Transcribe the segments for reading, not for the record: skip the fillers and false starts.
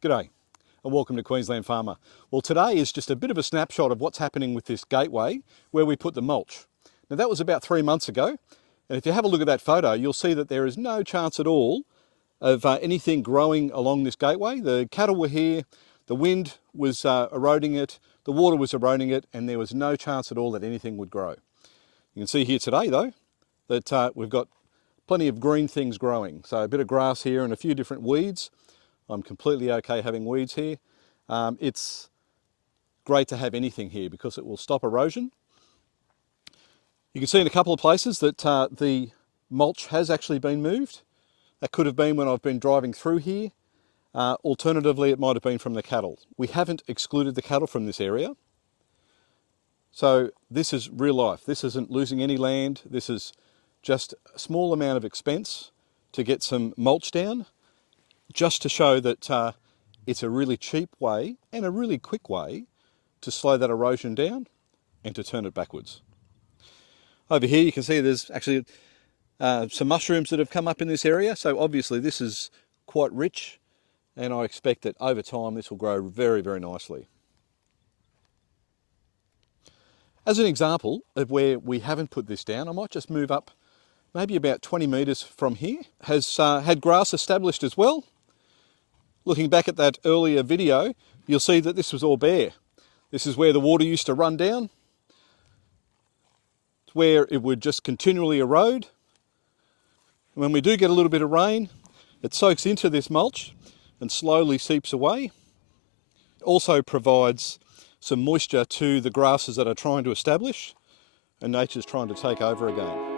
G'day and welcome to Queensland Farmer. Well, today is just a bit of a snapshot of what's happening with this gateway where we put the mulch. Now that was about 3 months ago, and if you have a look at that photo you'll see that there is no chance at all of anything growing along this gateway. The cattle were here, the wind was eroding it, the water was eroding it, and there was no chance at all that anything would grow. You can see here today though that we've got plenty of green things growing. So a bit of grass here and a few different weeds. I'm completely okay having weeds here. It's great to have anything here because it will stop erosion. You can see in a couple of places that the mulch has actually been moved. That could have been when I've been driving through here. Alternatively, it might have been from the cattle. We haven't excluded the cattle from this area. So this is real life. This isn't losing any land. This is just a small amount of expense to get some mulch down, just to show that it's a really cheap way and a really quick way to slow that erosion down and to turn it backwards. Over here you can see there's actually some mushrooms that have come up in this area, so obviously this is quite rich, and I expect that over time this will grow very, very nicely. As an example of where we haven't put this down, I might just move up maybe about 20 metres from here. Has had grass established as well. Looking back at that earlier video, you'll see that this was all bare. This is where the water used to run down. It's where it would just continually erode. When we do get a little bit of rain, it soaks into this mulch and slowly seeps away. It also provides some moisture to the grasses that are trying to establish, and nature's trying to take over again.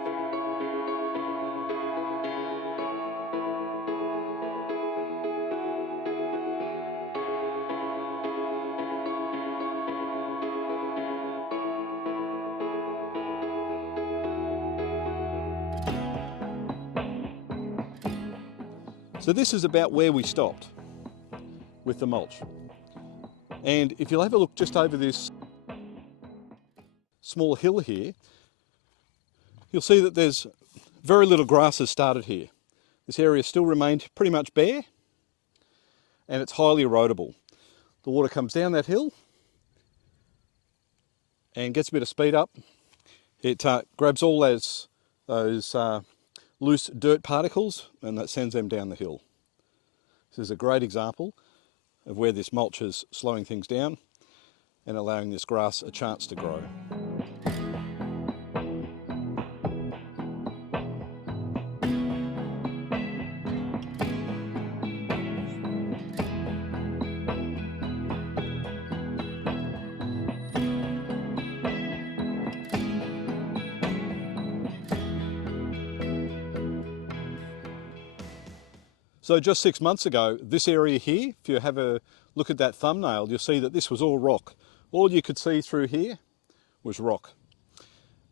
So this is about where we stopped with the mulch. And if you'll have a look just over this small hill here, you'll see that there's very little grass has started here. This area still remained pretty much bare, and it's highly erodible. The water comes down that hill and gets a bit of speed up. It grabs all those loose dirt particles, and that sends them down the hill. This is a great example of where this mulch is slowing things down and allowing this grass a chance to grow. So just 6 months ago, this area here, if you have a look at that thumbnail, you'll see that this was all rock. All you could see through here was rock.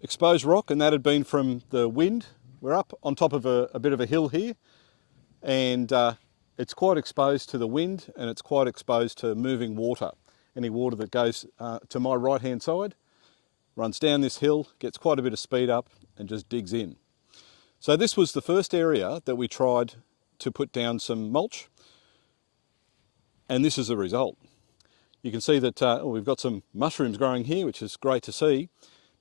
Exposed rock, and that had been from the wind. We're up on top of a bit of a hill here, and it's quite exposed to the wind, and it's quite exposed to moving water. Any water that goes to my right-hand side runs down this hill, gets quite a bit of speed up, and just digs in. So this was the first area that we tried to put down some mulch, and this is the result. You can see that we've got some mushrooms growing here, which is great to see,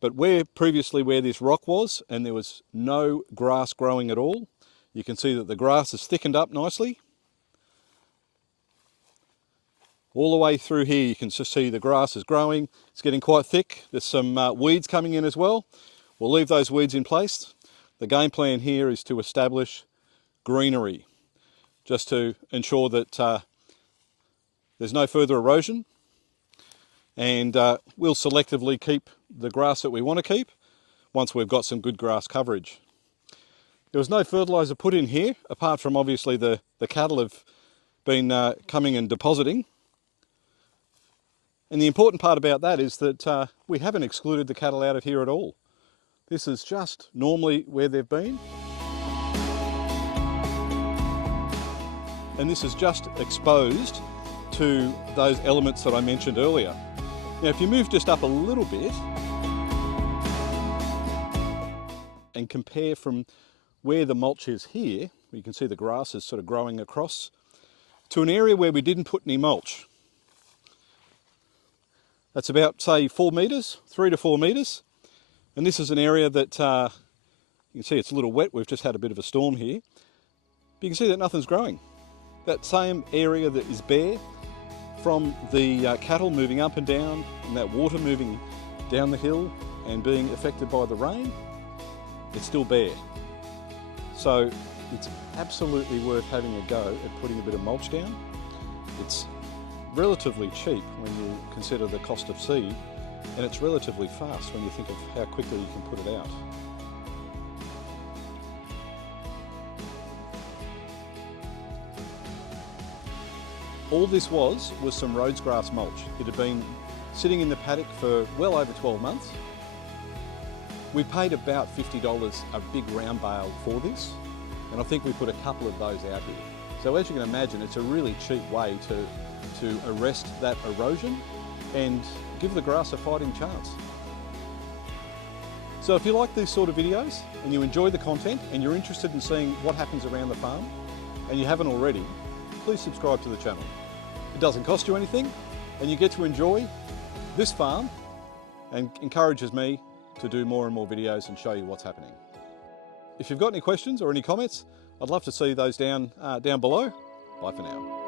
but previously where this rock was and there was no grass growing at all, you can see that the grass has thickened up nicely. All the way through here you can just see the grass is growing. It's getting quite thick. There's some weeds coming in as well. We'll leave those weeds in place. The game plan here is to establish greenery, just to ensure that there's no further erosion, and we'll selectively keep the grass that we want to keep once we've got some good grass coverage. There was no fertiliser put in here, apart from obviously the cattle have been coming and depositing. And the important part about that is that we haven't excluded the cattle out of here at all. This is just normally where they've been. And this is just exposed to those elements that I mentioned earlier. Now if you move just up a little bit and compare from where the mulch is here, you can see the grass is sort of growing across to an area where we didn't put any mulch. That's about, say, 4 metres, 3 to 4 metres. And this is an area that, you can see it's a little wet, we've just had a bit of a storm here. But you can see that nothing's growing. That same area that is bare from the cattle moving up and down, and that water moving down the hill and being affected by the rain, it's still bare. So it's absolutely worth having a go at putting a bit of mulch down. It's relatively cheap when you consider the cost of seed, and it's relatively fast when you think of how quickly you can put it out. All this was some Rhodes grass mulch. It had been sitting in the paddock for well over 12 months. We paid about $50 a big round bale for this, and I think we put a couple of those out here. So as you can imagine, it's a really cheap way to arrest that erosion and give the grass a fighting chance. So if you like these sort of videos and you enjoy the content and you're interested in seeing what happens around the farm and you haven't already, please subscribe to the channel. It doesn't cost you anything and you get to enjoy this farm and encourages me to do more and more videos and show you what's happening. If you've got any questions or any comments, I'd love to see those down below. Bye for now.